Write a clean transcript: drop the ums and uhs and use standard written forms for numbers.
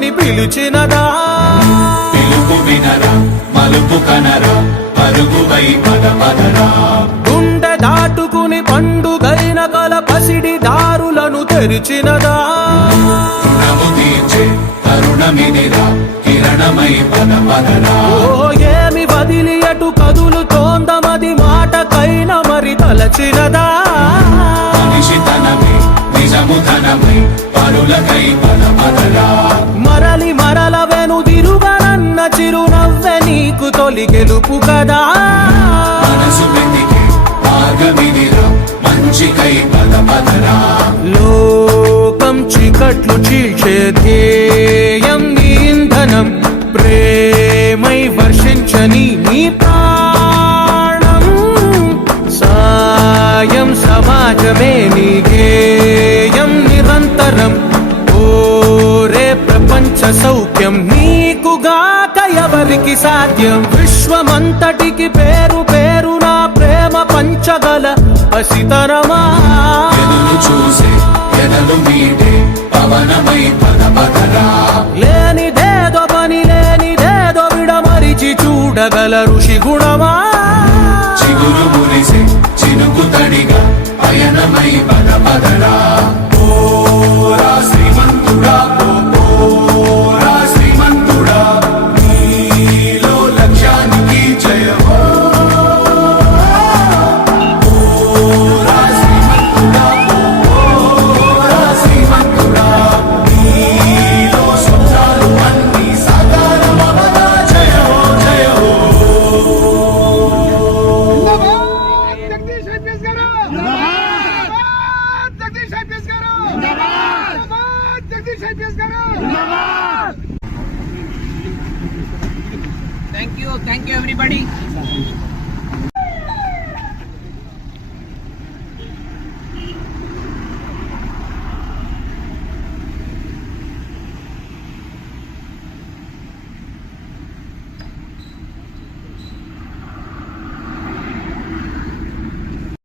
అని పిలిచినదా పిలుపు వినరా మలుపు కనరా పరుగువై పద పదరా గుండె దాటుకుని పండుగైన కల పసిడి దారులను తెరిచినదా రుణము తీర్చే తరుణమిదిరా కిరణమై పద పదరా ఓ ఏమి వదిలి అటు కదులుతోందమది మాటకైన మరి తలచినదా మనిషితనమే నిజముధనమై పరులకై పద పదరా మరలి మరల వెనుదిరుగనన్న చిరునవ్వె నీకు తొలి గెలుపు కదా మనసు వెతికే మార్గమిదిరా మంచికై పద పదరా లోకం చీకట్లు చీల్చే ధ్యేయం నీ ఇంధనం ప్రేమై వర్షించని నీ ప్రాణం సాయం సమాజమే నీ గేయం నిరంతరం ఓరే ప్రపంచ సౌఖ్యం నీకుగాక ఎవరికి సాధ్యం విశ్వమంతటికి పేరు పేరు నా ప్రేమ పంచగల పసితరమా ఎదురు చూసే ఎదలు మీటే పవనమై పద పదరా లేనిదేదో పని లేనిదేదో విడమరిచి చూడగల ఋషి గుణమా చిగురు మురిసే చినుకు తడిగా పయనమై పద పదరా ఓరా శ్రీమంతుడా ఓరా శ్రీమంతుడా నీలో లక్ష్యానికి జయమో ఓరా శ్రీమంతుడా ఓరా శ్రీమంతుడా నీలో స్వప్నాలు అన్ని సాకారమవగా జయమో జయమో జగదీష్ ఐపీఎస్ గారు జగదీష్ ఐపీఎస్ గారు జగదీష్ ఐపీఎస్ గారు Thank you everybody.